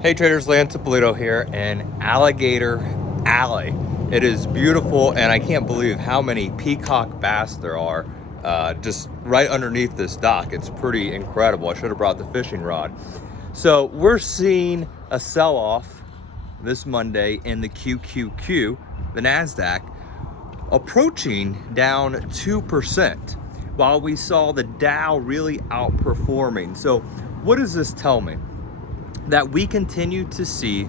Hey traders, Lance Polito here in Alligator Alley. It is beautiful and I can't believe how many peacock bass there are just right underneath this dock. It's pretty incredible. I should have brought the fishing rod. So we're seeing a sell-off this Monday in the QQQ, the NASDAQ, approaching down 2%, while we saw the Dow really outperforming. So what does this tell me? That we continue to see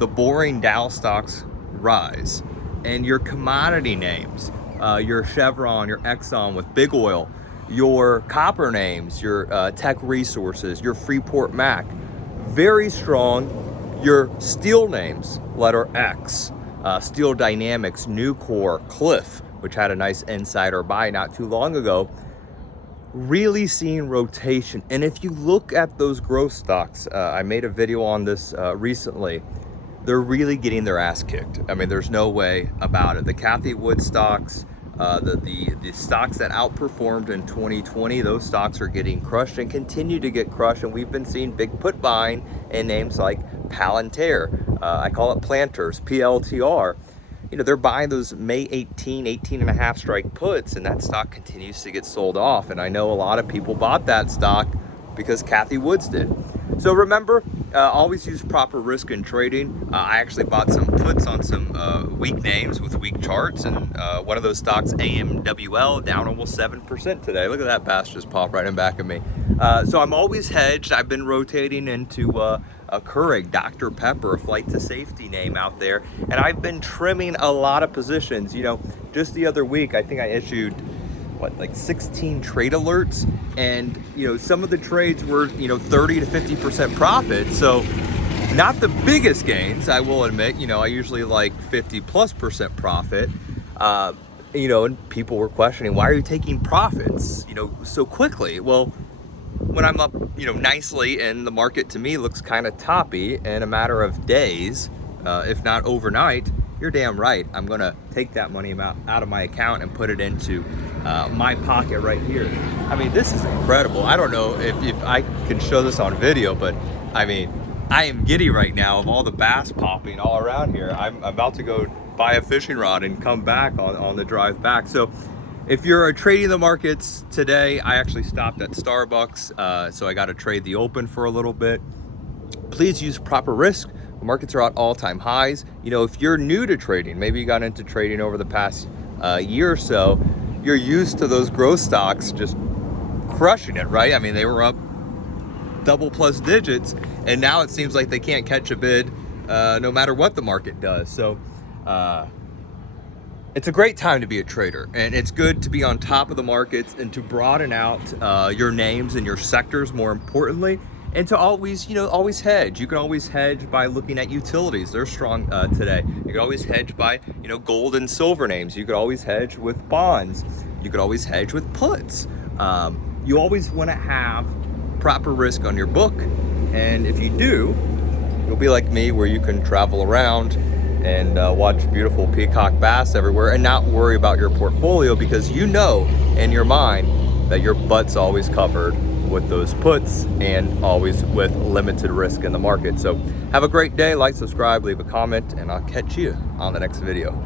the boring Dow stocks rise, and your commodity names, your Chevron, your Exxon with big oil, your copper names, your Tech Resources, your Freeport Mac, very strong. Your steel names, letter X, Steel Dynamics, Nucor, Cliff, which had a nice insider buy not too long ago, really seeing rotation. And if you look at those growth stocks, I made a video on this recently, they're really getting their ass kicked. I mean, there's no way about it. The Cathie Wood stocks, the stocks that outperformed in 2020, those stocks are getting crushed and continue to get crushed. And we've been seeing big put buying in names like Palantir, I call it Planters, PLTR. You know, they're buying those May 18 and a half strike puts, and that stock continues to get sold off. And I know a lot of people bought that stock because Cathie Woods did. So remember, always use proper risk in trading. I actually bought some puts on some weak names with weak charts, and one of those stocks, AMWL, down almost 7% today. Look at that bass just pop right in back of me. So I'm always hedged. I've been rotating into a Keurig, Dr. Pepper, a flight to safety name out there. And I've been trimming a lot of positions. You know, just the other week, I think I issued, like 16 trade alerts. And, you know, some of the trades were, 30 to 50% profit. So not the biggest gains, I will admit. You know, I usually like 50+% profit. And people were questioning, why are you taking profits, so quickly? Well, when I'm up, nicely, and the market to me looks kind of toppy, in a matter of days, if not overnight, you're damn right, I'm gonna take that money out of my account and put it into my pocket right here. I mean, this is incredible. I don't know if I can show this on video, but I mean, I am giddy right now of all the bass popping all around here. I'm about to go buy a fishing rod and come back on the drive back. So if you're trading the markets today, I actually stopped at Starbucks, so I got to trade the open for a little bit. Please use proper risk. The markets are at all-time highs. If you're new to trading, maybe you got into trading over the past year or so, you're used to those growth stocks just crushing it, right? I mean, they were up double plus digits, and now it seems like they can't catch a bid no matter what the market does. So it's a great time to be a trader, and it's good to be on top of the markets and to broaden out your names and your sectors, more importantly, and to always hedge. You can always hedge by looking at utilities. They're strong today. You can always hedge by, gold and silver names. You could always hedge with bonds. You could always hedge with puts. You always want to have proper risk on your book, and if you do, you'll be like me, where you can travel around and watch beautiful peacock bass everywhere and not worry about your portfolio, because in your mind that your butt's always covered with those puts and always with limited risk in the market. So have a great day. Like, subscribe, leave a comment, and I'll catch you on the next video.